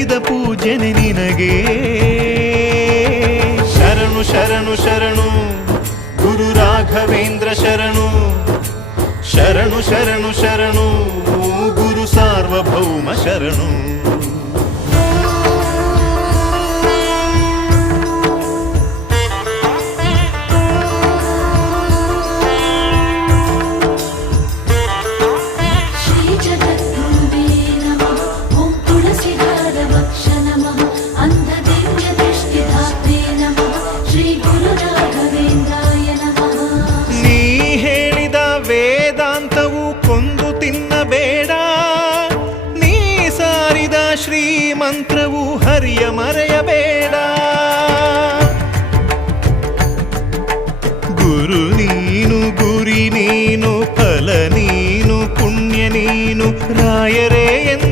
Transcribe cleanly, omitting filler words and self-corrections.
ಸಲ್ಲಿಸಿದ ಪೂಜನೆ ನಿನಗೆ. ಶರಣು ಶರಣು ಶರಣು ಗುರು ರಾಘವೇಂದ್ರ ಶರಣು, ಶರಣು ಶರಣು ಶರಣು ಗುರು ಸಾರ್ವಭೌಮ ಶರಣು. ಶ್ರೀಮಂತ್ರವು ಹರಿಯ ಮರೆಯಬೇಡ. ಗುರು ನೀನು ಗುರಿ ನೀನು ಫಲ ನೀನು ಪುಣ್ಯ ನೀನು ರಾಯರೇ ಎಂದು